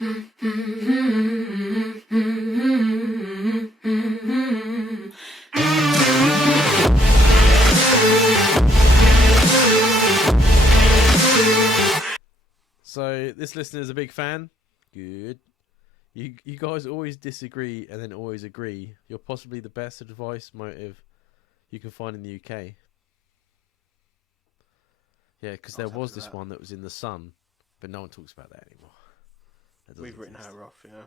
So this listener is a big fan. Good. You guys always disagree and then always agree. You're possibly the best advice motive you can find in the UK. Yeah, because there was this one that was in the Sun, but no one talks about that anymore. We've written her off, yeah.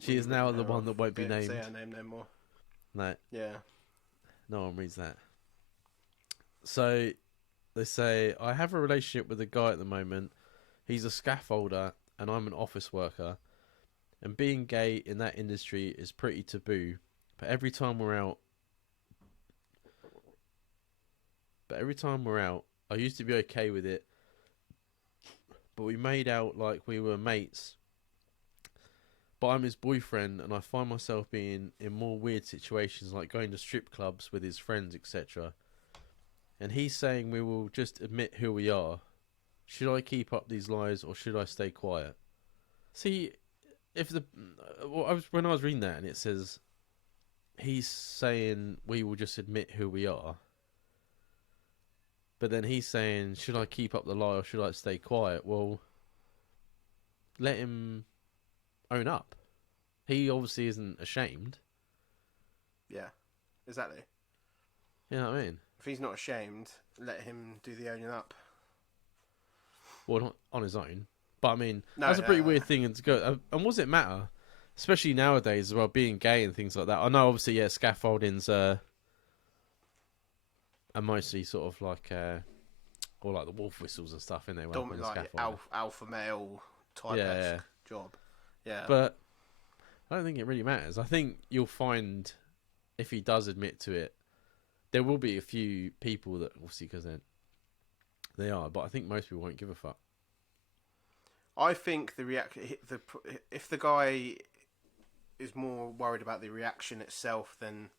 She is now the one that won't be named. Say her name no more. No. Yeah. No one reads that. So they say, I have a relationship with a guy at the moment. He's a scaffolder and I'm an office worker. And being gay in that industry is pretty taboo. But every time we're out, I used to be okay with it. But we made out like we were mates. But I'm his boyfriend and I find myself being in more weird situations like going to strip clubs with his friends, etc. And he's saying we will just admit who we are. Should I keep up these lies or should I stay quiet? See, when I was reading that and it says he's saying we will just admit who we are, but then he's saying should I keep up the lie or should I stay quiet? Well, let him own up. He obviously isn't ashamed. Yeah, exactly. You know what I mean? If he's not ashamed, let him do the owning up. Well, not on his own. But I mean, that's a pretty weird thing to go. And what does it matter? Especially nowadays as well, being gay and things like that. I know, obviously, yeah, scaffolding's are mostly sort of like, or like the wolf whistles and stuff, in there. Don't like alpha male type job. Yeah. But I don't think it really matters. I think you'll find if he does admit to it, there will be a few people that obviously because they are, but I think most people won't give a fuck. I think if the guy is more worried about the reaction itself than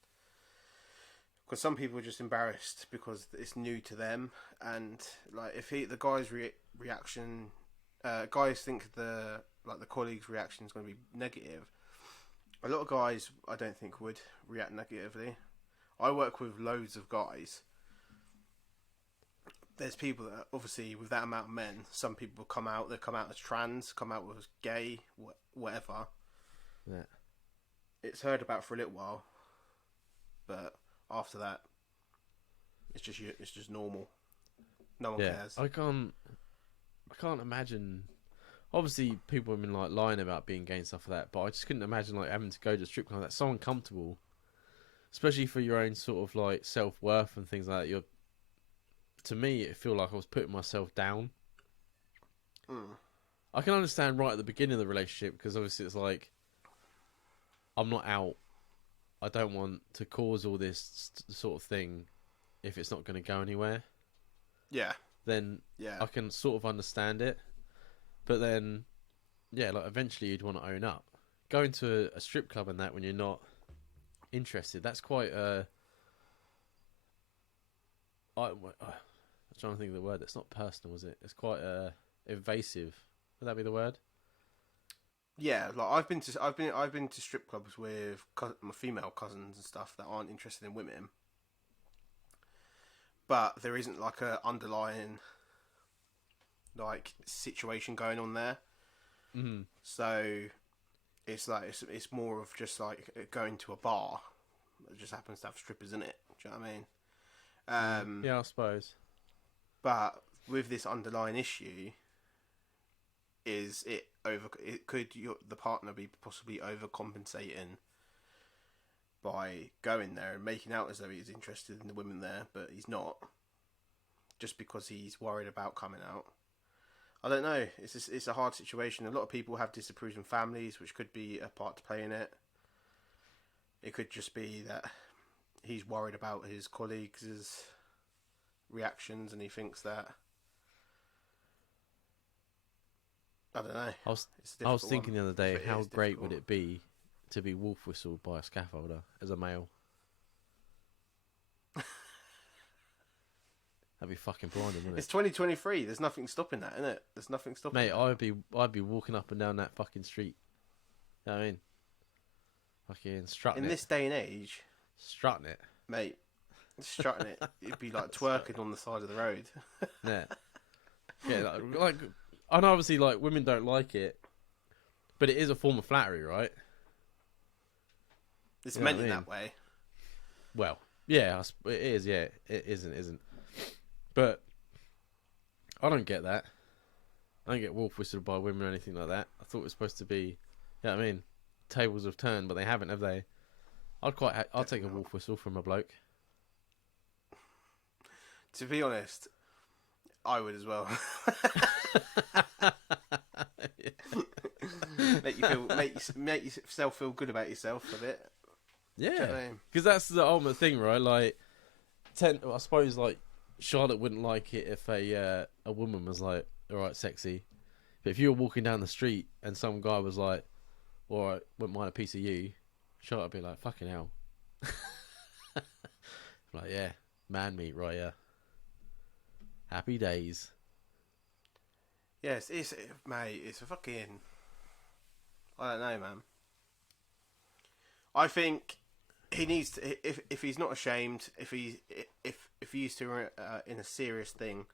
because some people are just embarrassed because it's new to them, and like if the guy's reaction, guys think the colleague's reaction is going to be negative. A lot of guys, I don't think, would react negatively. I work with loads of guys. There's people that, obviously, with that amount of men, some people come out as trans, come out as gay, whatever. Yeah. It's heard about for a little while, but after that, it's just normal. No one cares. I can't imagine. Obviously, people have been like lying about being gay and stuff like that, but I just couldn't imagine like having to go to a strip club. That's so uncomfortable, especially for your own sort of like self-worth and things like that. To me, it feel like I was putting myself down. I can understand right at the beginning of the relationship because obviously it's like I'm not out. I don't want to cause all this sort of thing if it's not going to go anywhere. Yeah. Then I can sort of understand it. But then, yeah, like eventually you'd want to own up. Going to a strip club and that when you're not interested, that's quite I'm trying to think of the word. That's not personal, is it? It's quite invasive. Would that be the word? Yeah, like I've been to strip clubs with my female cousins and stuff that aren't interested in women, but there isn't like a underlying like situation going on there. Mm-hmm. So it's like it's more of just like going to a bar that just happens to have strippers in it. Do you know what I mean? Yeah, I suppose. But with this underlying issue, could the partner be possibly overcompensating by going there and making out as though he's interested in the women there, but he's not, just because he's worried about coming out? I don't know. It's a hard situation. A lot of people have disapproving families, which could be a part to play in it. It could just be that he's worried about his colleagues' reactions, and he thinks that. I don't know. I was thinking the other day, how great would it be to be wolf whistled by a scaffolder as a male? That'd be fucking blinding, wouldn't It's it? 2023. There's nothing stopping that, isn't it? There's nothing stopping Mate, that. I'd be walking up and down that fucking street. You know what I mean? Fucking strutting In it. this day and age, Strutting it. mate, strutting it, it'd be like Strutting twerking on the side of the road. Yeah. Yeah, like, I know obviously, like, women don't like it, but it is a form of flattery, right? It's You know meant what I in mean? that way. Well, yeah, it is, yeah. It isn't. But I don't get that. I don't get wolf whistled by women or anything like that. I thought it was supposed to be, you know what I mean? Tables have turned, but they haven't, have they? I'd take a wolf whistle from a bloke. To be honest, I would as well. make yourself feel good about yourself a bit. Do you know what I Yeah, mean? because that's the ultimate thing, right? Like, I suppose like Charlotte wouldn't like it if a woman was like, "All right, sexy," but if you were walking down the street and some guy was like, "All right, wouldn't mind a piece of you," Charlotte would be like, "Fucking hell," like, yeah, man meat, right? Yeah, happy days. Yes, mate. It's a fucking. I don't know, man. I think he needs to. If he's not ashamed, if he's to in a serious thing,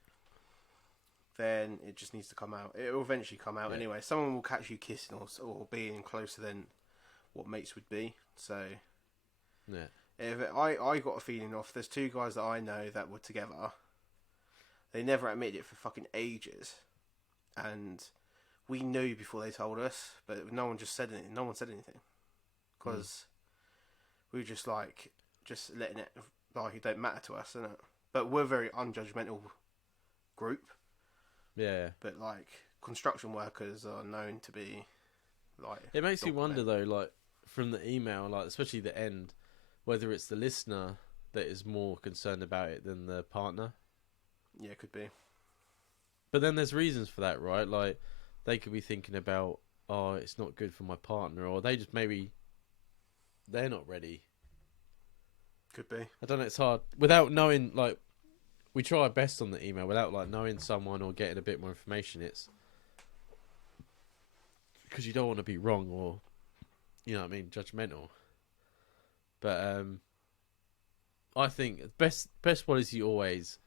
then it just needs to come out. It will eventually come out anyway. Someone will catch you kissing or being closer than what mates would be. So, Yeah, if I got a feeling off. There's two guys that I know that were together. They never admitted it for fucking ages, and we knew before they told us, but no one just said anything. No one said anything because we were just letting it like it don't matter to us, isn't it? But we're a very unjudgmental group. yeah. But like construction workers are known to be like. It makes you wonder men. though, like from the email, like especially the end, whether it's the listener that is more concerned about it than the partner. Yeah, it could be. But then there's reasons for that, right? Like they could be thinking about, oh, it's not good for my partner, or they just maybe they're not ready. Could be. I don't know. It's hard without knowing. Like we try our best on the email without like knowing someone or getting a bit more information. It's because you don't want to be wrong or, you know what I mean, judgmental. But I think best policy always,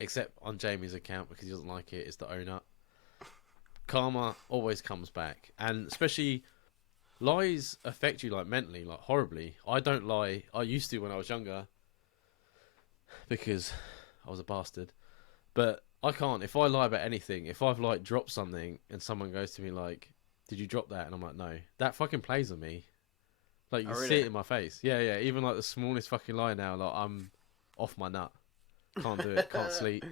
except on Jamie's account because he doesn't like it, is to own up. Karma always comes back, and especially lies affect you like mentally, like horribly. I don't lie. I used to when I was younger because I was a bastard. But I can't. If I lie about anything, if I've like dropped something and someone goes to me like, "Did you drop that?" and I'm like, "No," that fucking plays on me. Like you Oh, can see really? it in my face. Yeah, yeah. Even like the smallest fucking lie now, like I'm off my nut. Can't do it. Can't sleep.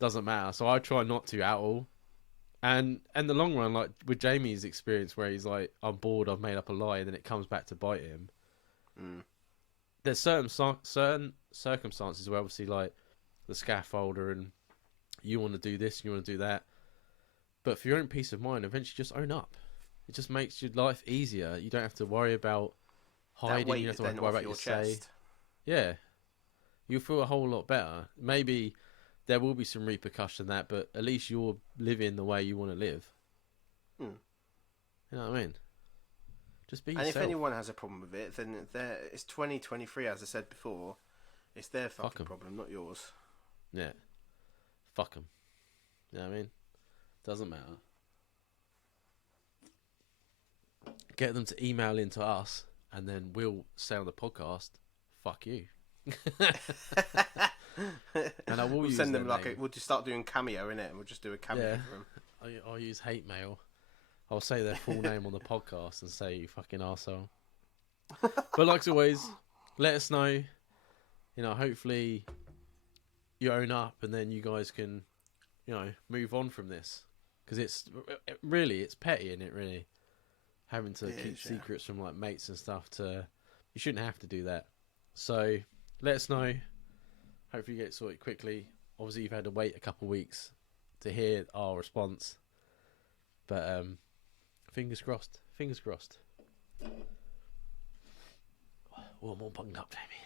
Doesn't matter. So I try not to at all. And in the long run, like with Jamie's experience, where he's like, "I'm bored. I've made up a lie," and then it comes back to bite him. There's certain circumstances where obviously like the scaffolder and you want to do this, you want to do that. But for your own peace of mind, eventually just own up. It just makes your life easier. You don't have to worry about That hiding. weight You don't is have to then worry off about your your say. chest. Yeah, you'll feel a whole lot better. Maybe there will be some repercussion that, but at least you're living the way you want to live. You know what I mean? Just be And yourself. if anyone has a problem with it, then it's 2023, as I said before. It's their fucking 'em. problem, not yours. Yeah. Fuck them. You know what I mean? Doesn't matter. Get them to email into us, and then we'll say on the podcast, "Fuck you." And I will We'll use send them their like name. we'll just start doing Cameo in it, and we'll just do a cameo Yeah. for them. I'll use hate mail. I'll say their full name on the podcast and say, "You fucking arsehole." But like always, let us know. You know, hopefully you own up, and then you guys can, you know, move on from this, because it's petty, isn't it? Really, having to keep secrets from like mates and stuff. You shouldn't have to do that. So let us know. Hopefully you get it sorted quickly. Obviously you've had to wait a couple of weeks to hear our response, but fingers crossed. Oh, I'm all bunged up, Jamie.